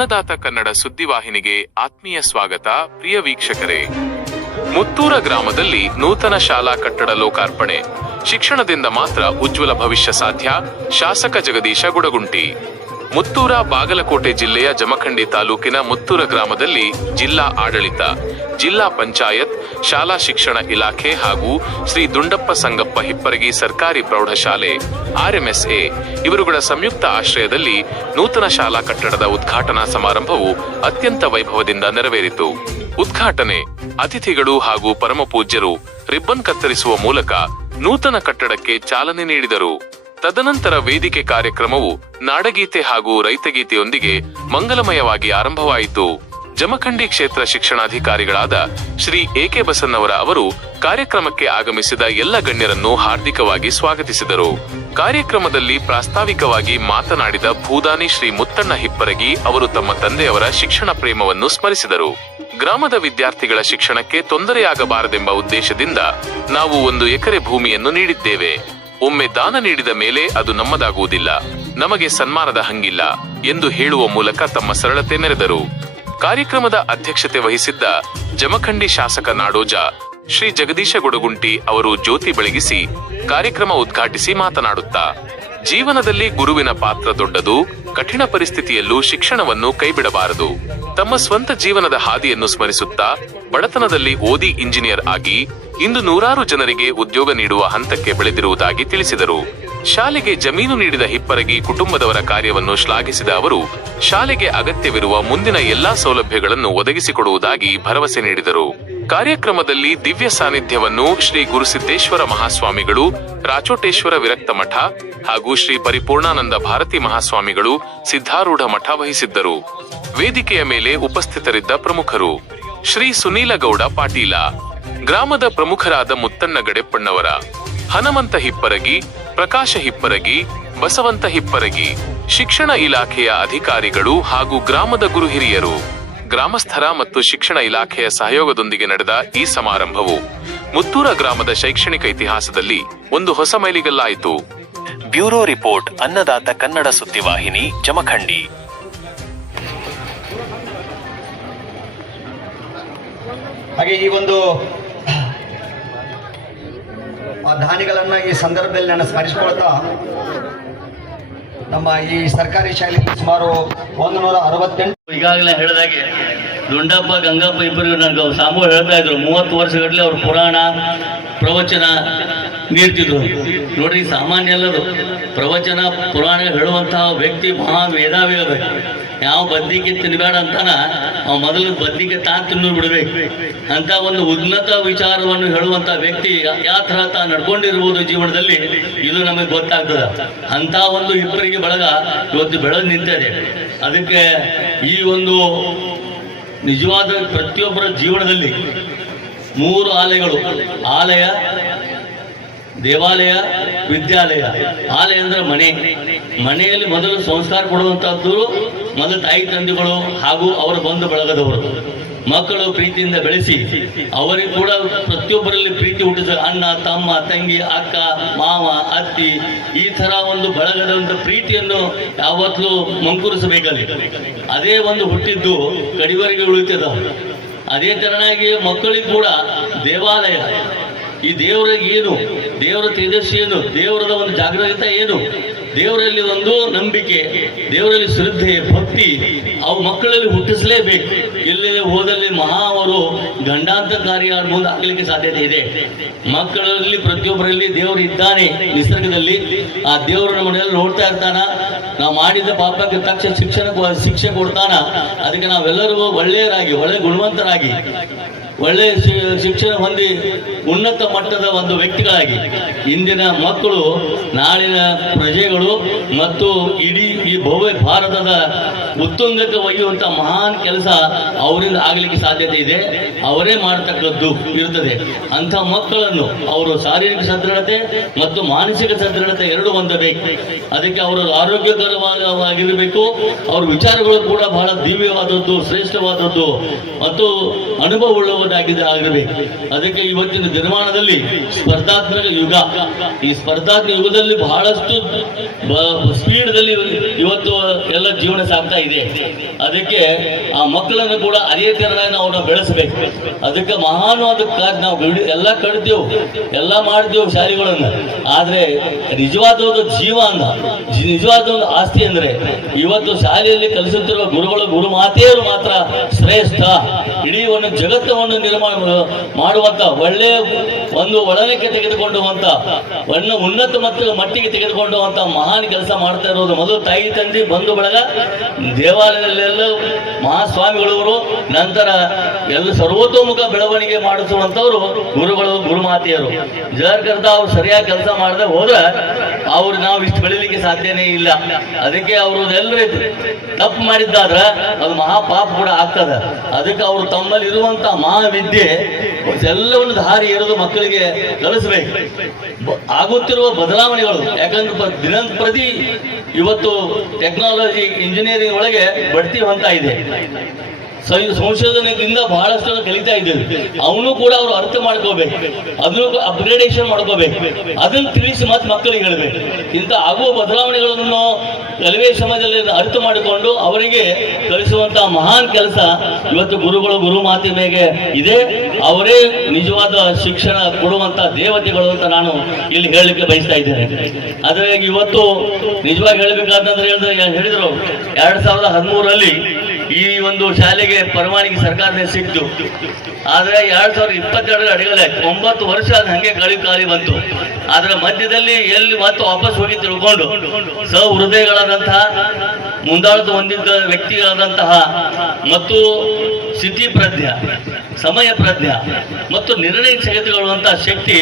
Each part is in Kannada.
ಅನ್ನದಾತ ಕನ್ನಡ ಸುದ್ದಿವಾಹಿನಿಗೆ ಆತ್ಮೀಯ ಸ್ವಾಗತ. ಪ್ರಿಯ ವೀಕ್ಷಕರೇ, ಮುತ್ತೂರ ಗ್ರಾಮದಲ್ಲಿ ನೂತನ ಶಾಲಾ ಕಟ್ಟಡ ಲೋಕಾರ್ಪಣೆ. ಶಿಕ್ಷಣದಿಂದ ಮಾತ್ರ ಉಜ್ವಲ ಭವಿಷ್ಯ ಸಾಧ್ಯ. ಶಾಸಕ ಜಗದೀಶ ಗುಡಗುಂಟಿ. ಮುತ್ತೂರ ಬಾಗಲಕೋಟೆ ಜಿಲ್ಲೆಯ ಜಮಖಂಡಿ ತಾಲೂಕಿನ ಮುತ್ತೂರ ಗ್ರಾಮದಲ್ಲಿ ಜಿಲ್ಲಾ ಆಡಳಿತ, ಜಿಲ್ಲಾ ಪಂಚಾಯತ್, ಶಾಲಾ ಶಿಕ್ಷಣ ಇಲಾಖೆ ಹಾಗೂ ಶ್ರೀ ದುಂಡಪ್ಪ ಸಂಗಪ್ಪ ಹಿಪ್ಪರಗಿ ಸರ್ಕಾರಿ ಪ್ರೌಢಶಾಲೆ RMSA ಇವರುಗಳ ಸಂಯುಕ್ತ ಆಶ್ರಯದಲ್ಲಿ ನೂತನ ಶಾಲಾ ಕಟ್ಟಡದ ಉದ್ಘಾಟನಾ ಸಮಾರಂಭವು ಅತ್ಯಂತ ವೈಭವದಿಂದ ನೆರವೇರಿತು. ಉದ್ಘಾಟನೆ ಅತಿಥಿಗಳು ಹಾಗೂ ಪರಮಪೂಜ್ಯರು ರಿಬ್ಬನ್ ಕತ್ತರಿಸುವ ಮೂಲಕ ನೂತನ ಕಟ್ಟಡಕ್ಕೆ ಚಾಲನೆ ನೀಡಿದರು. ತದನಂತರ ವೇದಿಕೆ ಕಾರ್ಯಕ್ರಮವು ನಾಡಗೀತೆ ಹಾಗೂ ರೈತಗೀತೆಯೊಂದಿಗೆ ಮಂಗಲಮಯವಾಗಿ ಆರಂಭವಾಯಿತು. ಜಮಖಂಡಿ ಕ್ಷೇತ್ರ ಶಿಕ್ಷಣಾಧಿಕಾರಿಗಳಾದ ಶ್ರೀ AK ಬಸನ್ನವರ ಅವರು ಕಾರ್ಯಕ್ರಮಕ್ಕೆ ಆಗಮಿಸಿದ ಎಲ್ಲ ಗಣ್ಯರನ್ನು ಹಾರ್ದಿಕವಾಗಿ ಸ್ವಾಗತಿಸಿದರು. ಕಾರ್ಯಕ್ರಮದಲ್ಲಿ ಪ್ರಾಸ್ತಾವಿಕವಾಗಿ ಮಾತನಾಡಿದ ಭೂದಾನಿ ಶ್ರೀ ಮುತ್ತಣ್ಣ ಹಿಪ್ಪರಗಿ ಅವರು ತಮ್ಮ ತಂದೆಯವರ ಶಿಕ್ಷಣ ಪ್ರೇಮವನ್ನು ಸ್ಮರಿಸಿದರು. ಗ್ರಾಮದ ವಿದ್ಯಾರ್ಥಿಗಳ ಶಿಕ್ಷಣಕ್ಕೆ ತೊಂದರೆಯಾಗಬಾರದೆಂಬ ಉದ್ದೇಶದಿಂದ ನಾವು 1 ಎಕರೆ ಭೂಮಿಯನ್ನು ನೀಡಿದ್ದೇವೆ. ಒಮ್ಮೆ ದಾನ ನೀಡಿದ ಮೇಲೆ ಅದು ನಮ್ಮದಾಗುವುದಿಲ್ಲ, ನಮಗೆ ಸನ್ಮಾನದ ಹಂಗಿಲ್ಲ ಎಂದು ಹೇಳುವ ಮೂಲಕ ತಮ್ಮ ಸರಳತೆ ಮೆರೆದರು. ಕಾರ್ಯಕ್ರಮದ ಅಧ್ಯಕ್ಷತೆ ವಹಿಸಿದ್ದ ಜಮಖಂಡಿ ಶಾಸಕ ನಾಡೋಜ ಶ್ರೀ ಜಗದೀಶ ಗುಡಗುಂಟಿ ಅವರು ಜ್ಯೋತಿ ಬೆಳಗಿಸಿ ಕಾರ್ಯಕ್ರಮ ಉದ್ಘಾಟಿಸಿ ಮಾತನಾಡುತ್ತಾ, ಜೀವನದಲ್ಲಿ ಗುರುವಿನ ಪಾತ್ರ ದೊಡ್ಡದು. ಕಠಿಣ ಪರಿಸ್ಥಿತಿಯಲ್ಲೂ ಶಿಕ್ಷಣವನ್ನು ಕೈಬಿಡಬಾರದು. ತಮ್ಮ ಸ್ವಂತ ಜೀವನದ ಹಾದಿಯನ್ನು ಸ್ಮರಿಸುತ್ತಾ ಬಡತನದಲ್ಲಿ ಓದಿ ಇಂಜಿನಿಯರ್ ಆಗಿ ಇಂದು ನೂರಾರು ಜನರಿಗೆ ಉದ್ಯೋಗ ನೀಡುವ ಹಂತಕ್ಕೆ ಬೆಳೆದಿರುವುದಾಗಿ ತಿಳಿಸಿದರು. ಶಾಲೆಗೆ ಜಮೀನು ನೀಡಿದ ಹಿಪ್ಪರಗಿ ಕುಟುಂಬದವರ ಕಾರ್ಯವನ್ನು ಶ್ಲಾಘಿಸಿದ ಅವರು ಶಾಲೆಗೆ ಅಗತ್ಯವಿರುವ ಮುಂದಿನ ಎಲ್ಲಾ ಸೌಲಭ್ಯಗಳನ್ನು ಒದಗಿಸಿಕೊಡುವುದಾಗಿ ಭರವಸೆ ನೀಡಿದರು. ಕಾರ್ಯಕ್ರಮದಲ್ಲಿ ದಿವ್ಯ ಸಾನ್ನಿಧ್ಯವನ್ನು ಶ್ರೀ ಗುರುಸಿದ್ದೇಶ್ವರ ಮಹಾಸ್ವಾಮಿಗಳು, ರಾಚೋಟೇಶ್ವರ ವಿರಕ್ತ ಮಠ ಹಾಗೂ ಶ್ರೀ ಪರಿಪೂರ್ಣಾನಂದ ಭಾರತಿ ಮಹಾಸ್ವಾಮಿಗಳು ಸಿದ್ಧಾರೂಢ ಮಠ ವಹಿಸಿದ್ದರು. ವೇದಿಕೆಯ ಮೇಲೆ ಉಪಸ್ಥಿತರಿದ್ದ ಪ್ರಮುಖರು ಶ್ರೀ ಸುನೀಲಗೌಡ ಪಾಟೀಲ, ಗ್ರಾಮದ ಪ್ರಮುಖರಾದ ಮುತ್ತಣ್ಣ ಗಡೆಪ್ಪಣ್ಣವರ, ಹನುಮಂತ ಹಿಪ್ಪರಗಿ, ಪ್ರಕಾಶ ಹಿಪ್ಪರಗಿ, ಬಸವಂತ ಹಿಪ್ಪರಗಿ, ಶಿಕ್ಷಣ ಇಲಾಖೆಯ ಅಧಿಕಾರಿಗಳು ಹಾಗೂ ಗ್ರಾಮದ ಗುರು ಹಿರಿಯರು, ಗ್ರಾಮಸ್ಥರ ಮತ್ತು ಶಿಕ್ಷಣ ಇಲಾಖೆಯ ಸಹಯೋಗದೊಂದಿಗೆ ನಡೆದ ಈ ಸಮಾರಂಭವು ಮುತ್ತೂರ ಗ್ರಾಮದ ಶೈಕ್ಷಣಿಕ ಇತಿಹಾಸದಲ್ಲಿ ಒಂದು ಹೊಸ ಮೈಲಿಗಲ್ಲಾಯಿತು. ಬ್ಯೂರೋ ರಿಪೋರ್ಟ್, ಅನ್ನದಾತ ಕನ್ನಡ ಸುದ್ದಿವಾಹಿನಿ, ಜಮಖಂಡಿ. ಹಾಗೆ ಈ ಒಂದು ದಾನಿಗಳನ್ನ ಈ ಸಂದರ್ಭದಲ್ಲಿ ನಾನು ಸ್ಮರಿಸಿಕೊಳ್ತಾ, ನಮ್ಮ ಈ ಸರ್ಕಾರಿ ಶಾಲೆಯಲ್ಲಿ ಸುಮಾರು 168 ಈಗಾಗಲೇ ಹೇಳಿದಾಗೆ ದುಂಡಪ್ಪ ಗಂಗಪ್ಪ ಇಬ್ಬರಿಗೂ ನನಗೆ ಸಾಮೂಹ ಹೇಳ್ತಾ ಇದ್ರು 30 ವರ್ಷಗಟ್ಟಲೆ ಅವ್ರ ಪುರಾಣ ಪ್ರವಚನ ನೀಡ್ತಿದ್ರು. ನೋಡ್ರಿ, ಸಾಮಾನ್ಯ ಅಲ್ಲದು. ಪ್ರವಚನ ಪುರಾಣ ಹೇಳುವಂತಹ ವ್ಯಕ್ತಿ ಮಹಾ ಮೇಧಾವಿ ಆಗಬೇಕು. ಯಾವ ಬದ್ನಿಕೆ ತಿನ್ಬೇಡ ಅಂತಾನ ಅವ ಮೊದಲು ಬದ್ನಿಕೆ ತಿನ್ನು ಬಿಡ್ಬೇಕು ಅಂತ ಒಂದು ಉನ್ನತ ವಿಚಾರವನ್ನು ಹೇಳುವಂತ ವ್ಯಕ್ತಿ ಯಾವ ತರ ತಾ ನಡ್ಕೊಂಡಿರ್ಬೋದು ಜೀವನದಲ್ಲಿ, ಇದು ನಮಗೆ ಗೊತ್ತಾಗ್ತದ. ಅಂತ ಒಂದು ಇಬ್ಬರಿಗೆ ಬಳಗ ಇವತ್ತು ಬೆಳೆದು ನಿಂತಿದೆ. ಅದಕ್ಕೆ ಈ ಒಂದು ನಿಜವಾದ ಪ್ರತಿಯೊಬ್ಬರ ಜೀವನದಲ್ಲಿ 3 ಆಲಯಗಳು: ಆಲಯ, ದೇವಾಲಯ, ವಿದ್ಯಾಲಯ. ಆಲಯ ಅಂದ್ರೆ ಮನೆ. ಮನೆಯಲ್ಲಿ ಮೊದಲು ಸಂಸ್ಕಾರ ಕೊಡುವಂತಹದ್ದು ಮೊದಲು ತಾಯಿ ತಂದೆಗಳು ಹಾಗೂ ಅವರ ಬಂಧು ಬಳಗದವರು. ಮಕ್ಕಳು ಪ್ರೀತಿಯಿಂದ ಬೆಳೆಸಿ ಅವರಿಗೆ ಕೂಡ ಪ್ರತಿಯೊಬ್ಬರಲ್ಲಿ ಪ್ರೀತಿ ಹುಟ್ಟಿದ ಅಣ್ಣ, ತಮ್ಮ, ತಂಗಿ, ಅಕ್ಕ, ಮಾವ, ಅತ್ತಿ, ಈ ತರ ಒಂದು ಬಳಗದ ಒಂದು ಪ್ರೀತಿಯನ್ನು ಯಾವತ್ತೂ ಮಂಕುರಿಸಬೇಕಲ್ಲಿ. ಅದೇ ಒಂದು ಹುಟ್ಟಿದ್ದು ಕಡಿವರೆಗೆ ಉಳಿತದ. ಅದೇ ತರನಾಗಿ ಮಕ್ಕಳಿಗೆ ಕೂಡ ದೇವಾಲಯ, ಈ ದೇವರಿಗೆ ಏನು, ದೇವರ ತೇಜಸ್ವಿ ಏನು, ದೇವರದ ಒಂದು ಜಾಗೃತ ಏನು, ದೇವರಲ್ಲಿ ಒಂದು ನಂಬಿಕೆ, ದೇವರಲ್ಲಿ ಶ್ರದ್ಧೆ, ಭಕ್ತಿ ಅವು ಮಕ್ಕಳಲ್ಲಿ ಹುಟ್ಟಿಸಲೇಬೇಕು. ಎಲ್ಲೆಲ್ಲಿ ಹೋದಲ್ಲಿ ಅವರು ಗಂಡಾಂತಕಾರಿ ಮುಂದೆ ಆಗಲಿಕ್ಕೆ ಸಾಧ್ಯತೆ ಇದೆ. ಮಕ್ಕಳಲ್ಲಿ ಪ್ರತಿಯೊಬ್ಬರಲ್ಲಿ ದೇವರು ಇದ್ದಾನೆ. ನಿಸರ್ಗದಲ್ಲಿ ಆ ದೇವರು ನಮ್ಮನ್ನೆಲ್ಲ ನೋಡ್ತಾ ಇರ್ತಾನ. ನಾವು ಮಾಡಿದ ಪಾಪಕ್ಕೆ ತಕ್ಷಣ ಶಿಕ್ಷೆ ಕೊಡ್ತಾನ. ಅದಕ್ಕೆ ನಾವೆಲ್ಲರಿಗೂ ಒಳ್ಳೆಯರಾಗಿ, ಒಳ್ಳೆ ಗುಣವಂತರಾಗಿ, ಒಳ್ಳೆ ಶಿಕ್ಷಣ ಹೊಂದಿ ಉನ್ನತ ಮಟ್ಟದ ಒಂದು ವ್ಯಕ್ತಿಗಳಾಗಿ ಇಂದಿನ ಮಕ್ಕಳು ನಾಳಿನ ಪ್ರಜೆಗಳು ಮತ್ತು ಇಡೀ ಈ ಭವ್ಯ ಭಾರತದ ಉತ್ತುಂಗಕ್ಕೆ ಒಯ್ಯುವಂತ ಮಹಾನ್ ಕೆಲಸ ಅವರಿಂದ ಆಗಲಿಕ್ಕೆ ಸಾಧ್ಯತೆ ಇದೆ. ಅವರೇ ಮಾಡತಕ್ಕದ್ದು ಇರುತ್ತದೆ. ಅಂಥ ಮಕ್ಕಳನ್ನು ಅವರು ಶಾರೀರಿಕ ಸದೃಢತೆ ಮತ್ತು ಮಾನಸಿಕ ಸದೃಢತೆ ಎರಡು ಹೊಂದಬೇಕು. ಅದಕ್ಕೆ ಅವರು ಆರೋಗ್ಯಕರವಾಗಿರಬೇಕು. ಅವ್ರ ವಿಚಾರಗಳು ಕೂಡ ಬಹಳ ದಿವ್ಯವಾದದ್ದು, ಶ್ರೇಷ್ಠವಾದದ್ದು ಮತ್ತು ಅನುಭವವುಳ್ಳವರು ಆಗಿರಬೇಕು. ಅದಕ್ಕೆ ಇವತ್ತಿನ ದಿನಮಾನದಲ್ಲಿ ಸ್ಪರ್ಧಾತ್ಮಕ ಯುಗ, ಈ ಸ್ಪರ್ಧಾತ್ಮಕ ಯುಗದಲ್ಲಿ ಬಹಳಷ್ಟು ಸ್ಪೀಡ್ದಲ್ಲಿ ಇವತ್ತು ಎಲ್ಲ ಜೀವನ ಸಾಗ್ತಾ ಇದೆ. ಅದಕ್ಕೆ ಆ ಮಕ್ಕಳನ್ನು ಕೂಡ ಅದೇ ತರನಾಗಿ ನಾವು ಅವ್ರನ್ನ ಬೆಳೆಸಬೇಕು. ಅದಕ್ಕೆ ಮಹಾನವಾದ ನಾವು ಎಲ್ಲ ಕಟ್ತೇವೆ, ಎಲ್ಲ ಮಾಡ್ತೇವೆ ಶಾಲೆಗಳನ್ನು. ಆದ್ರೆ ನಿಜವಾದ ಒಂದು ಜೀವ ಅಂದ, ನಿಜವಾದ ಒಂದು ಆಸ್ತಿ ಅಂದ್ರೆ ಇವತ್ತು ಶಾಲೆಯಲ್ಲಿ ಕಲಿಸುತ್ತಿರುವ ಗುರುಗಳು, ಗುರು ಮಾತೆಯರು ಮಾತ್ರ ಶ್ರೇಷ್ಠ. ಇಡೀ ಒಂದು ಜಗತ್ತವನ್ನು ನಿರ್ಮಾಣ ಮಾಡುವಂತ ಒಳ್ಳೆಯ ಒಂದು ಒಳನಕ್ಕೆ ತೆಗೆದುಕೊಂಡುವಂತ ಉನ್ನತ ಮಟ್ಟಿಗೆ ತೆಗೆದುಕೊಂಡುವಂತ ಮಹಾನ್ ಕೆಲಸ ಮಾಡ್ತಾ ಇರೋದು ಮೊದಲು ತಾಯಿ ತಂದೆ ಬಂಧು ಬಳಗ, ದೇವಾಲಯದಲ್ಲೆಲ್ಲ ಮಹಾಸ್ವಾಮಿಗಳವರು, ನಂತರ ಎಲ್ಲ ಸರ್ವತೋಮುಖ ಬೆಳವಣಿಗೆ ಮಾಡಿಸುವಂತವ್ರು ಗುರುಗಳು, ಗುರುಮಾತೆಯರು. ಜರ್ಕರ್ದ ಅವ್ರು ಸರಿಯಾಗಿ ಕೆಲಸ ಮಾಡದೆ ಹೋದ್ರೆ ಅವ್ರು ನಾವು ಇಷ್ಟು ಬೆಳಿಲಿಕ್ಕೆ ಸಾಧ್ಯನೇ ಇಲ್ಲ. ಅದಕ್ಕೆ ಅವರು ಎಲ್ಲರೂ ತಪ್ಪು ಮಾಡಿದ್ದಾದ್ರೆ ಅದು ಮಹಾಪಾಪ ಕೂಡ ಆಗ್ತದೆ. ಅದಕ್ಕೆ ಅವರು ತಮ್ಮಲ್ಲಿ ಇರುವಂತ ಮಹಾವಿದ್ಯೆ ಎಲ್ಲವನ್ನು ದಾರಿ ಎರೆದು ಮಕ್ಕಳಿಗೆ ಕಲಿಸಬೇಕು. ಆಗುತ್ತಿರುವ ಬದಲಾವಣೆಗಳು, ಯಾಕಂದ್ರೆ ದಿನಂಪ್ರತಿ ಇವತ್ತು ಟೆಕ್ನಾಲಜಿ ಇಂಜಿನಿಯರಿಂಗ್ ಒಳಗೆ ಬಡ್ತಿ ಹೊಂತಾ ಇದೆ. ಸಂಶೋಧನೆಯಿಂದ ಬಹಳಷ್ಟು ಕಲಿತಾ ಇದ್ದೇವೆ. ಅವನು ಕೂಡ ಅವರು ಅರ್ಥ ಮಾಡ್ಕೋಬೇಕು, ಅದನ್ನು ಅಪ್ಗ್ರೇಡೇಷನ್ ಮಾಡ್ಕೋಬೇಕು, ಅದನ್ನು ತಿಳಿಸಿ ಮತ್ತೆ ಮಕ್ಕಳಿಗೆ ಹೇಳಬೇಕು. ಇಂಥ ಆಗುವ ಬದಲಾವಣೆಗಳನ್ನು ಕಲಿವೆ ಸಮಯದಲ್ಲಿ ಅರ್ಥ ಮಾಡಿಕೊಂಡು ಅವರಿಗೆ ಕಲಿಸುವಂತಹ ಮಹಾನ್ ಕೆಲಸ ಇವತ್ತು ಗುರುಗಳು, ಗುರು ಮಾತೆ ಮೇಲೆ ಇದೆ. ಅವರೇ ನಿಜವಾದ ಶಿಕ್ಷಣ ಕೊಡುವಂತ ದೇವತೆಗಳು ಅಂತ ನಾನು ಇಲ್ಲಿ ಹೇಳಲಿಕ್ಕೆ ಬಯಸ್ತಾ ಇದ್ದೇನೆ. ಅದರಾಗಿ ಇವತ್ತು ನಿಜವಾಗಿ ಹೇಳಬೇಕಾದಂದ್ರೆ ಹೇಳಿದ್ರು 2013ರಲ್ಲಿ ಈ ಒಂದು ಶಾಲೆಗೆ ಪರವಾನಗಿ ಸರ್ಕಾರದಿಂದ ಸಿಕ್ತು. ಆದ್ರೆ 2022 ಅಡಿಗಲ್ಲ 9 ವರ್ಷ ಅದು ಹಂಗೆ ಖಾಲಿ ಬಂತು. ಆದ್ರೆ ಮಧ್ಯದಲ್ಲಿ ಎಲ್ಲಿ ಮತ್ತೆ ವಾಪಸ್ ಹೋಗಿ ತಿಳ್ಕೊಂಡು ಸಹೃದಯಗಳಾದಂತಹ, ಮುಂದಾಳತ್ವ ಹೊಂದಿದ್ದ ವ್ಯಕ್ತಿಗಳಾದಂತಹ ಮತ್ತು ಸ್ಥಿತಿ ಪ್ರಜ್ಞ, ಸಮಯ ಪ್ರಜ್ಞೆ ಮತ್ತು ನಿರ್ಣಯ ತೆಗೆದುಕೊಳ್ಳುವಂತ ಶಕ್ತಿ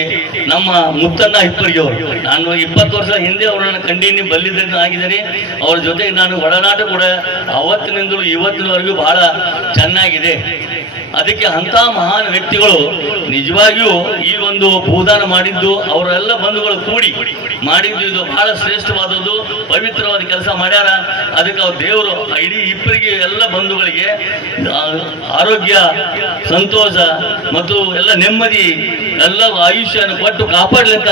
ನಮ್ಮ ಮುತ್ತಣ್ಣ ಹಿಪ್ಪರಿಗೆ ಅವರು. ನಾನು 20 ವರ್ಷ ಹಿಂದೆ ಅವರನ್ನು ಕಂಡಿನಿ, ಬಲ್ಲಿದ್ದ ಆಗಿದ್ದೇನೆ. ಅವ್ರ ಜೊತೆಗೆ ನಾನು ಒಡನಾಟ ಕೂಡ ಅವತ್ತಿನಿಂದಲೂ ಇವತ್ತಿನವರೆಗೂ ಬಹಳ ಚೆನ್ನಾಗಿದೆ. ಅದಕ್ಕೆ ಅಂತ ಮಹಾನ್ ವ್ಯಕ್ತಿಗಳು ನಿಜವಾಗಿಯೂ ಈ ಒಂದು ಭೂದಾನ ಮಾಡಿದ್ದು, ಅವರೆಲ್ಲ ಬಂಧುಗಳು ಕೂಡಿ ಮಾಡಿದ್ದು ಇದು ಬಹಳ ಶ್ರೇಷ್ಠವಾದದ್ದು, ಪವಿತ್ರವಾದ ಕೆಲಸ ಮಾಡ್ಯಾರ. ಅದಕ್ಕೆ ಅವ್ರ ದೇವರು ಇಡೀ ಇಬ್ಬರಿಗೆ ಎಲ್ಲ ಬಂಧುಗಳಿಗೆ ಆರೋಗ್ಯ, ಸಂತೋಷ ಮತ್ತು ಎಲ್ಲ ನೆಮ್ಮದಿ, ಎಲ್ಲ ಆಯುಷ್ಯವನ್ನು ಕೊಟ್ಟು ಕಾಪಾಡಲಿ ಅಂತ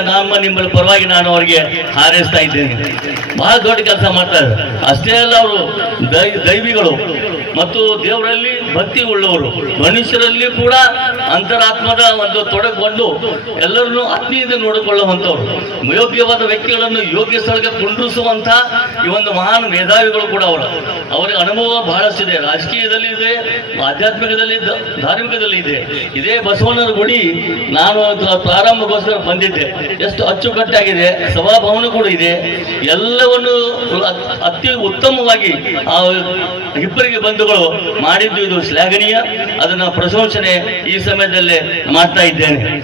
ನಿಮ್ಮಲ್ಲಿ ಪರವಾಗಿ ನಾನು ಅವರಿಗೆ ಹಾರೈಸ್ತಾ ಇದ್ದೇನೆ. ಬಹಳ ದೊಡ್ಡ ಕೆಲಸ ಮಾಡ್ತಾರೆ. ಅಷ್ಟೇ ಅಲ್ಲ, ಅವರು ದೈವಿಗಳು ಮತ್ತು ದೇವರಲ್ಲಿ ಭಕ್ತಿ ಉಳ್ಳವರು, ಮನುಷ್ಯರಲ್ಲಿ ಕೂಡ ಅಂತರಾತ್ಮದ ಒಂದು ತೊಡಗೊಂಡು ಎಲ್ಲರನ್ನು ಆತ್ಮೀಯತೆ ನೋಡಿಕೊಳ್ಳುವಂಥವ್ರು, ಯೋಗ್ಯವಾದ ವ್ಯಕ್ತಿಗಳನ್ನು ಯೋಗ್ಯ ಸ್ಥಳಕ್ಕೆ ಕುಂಡ್ರಿಸುವಂತ ಈ ಒಂದು ಮಹಾನ್ ಮೇಧಾವಿಗಳು ಕೂಡ ಅವರಿಗೆ ಅನುಭವ ಬಹಳಷ್ಟಿದೆ. ರಾಜಕೀಯದಲ್ಲಿ ಇದೆ, ಆಧ್ಯಾತ್ಮಿಕದಲ್ಲಿ, ಧಾರ್ಮಿಕದಲ್ಲಿ ಇದೆ. ಇದೇ ಬಸವಣ್ಣನ ಗುಡಿ ನಾನು ಪ್ರಾರಂಭಕ್ಕೋಸ್ಕರ ಬಂದಿದ್ದೆ. ಎಷ್ಟು ಅಚ್ಚುಕಟ್ಟಾಗಿದೆ, ಸಭಾಭವನ ಕೂಡ ಇದೆ. ಎಲ್ಲವನ್ನು ಅತಿ ಉತ್ತಮವಾಗಿ ಆ ಇಬ್ಬರಿಗೆ ಬಂಧುಗಳು ಮಾಡಿದ್ದು ಇದು ಶ್ಲಾಘನೀಯ. ಅದನ್ನ ಪ್ರಶಂಸನೆ ಈ ಸಮಯದಲ್ಲೇ ಮಾಡ್ತಾ ಇದ್ದೇನೆ.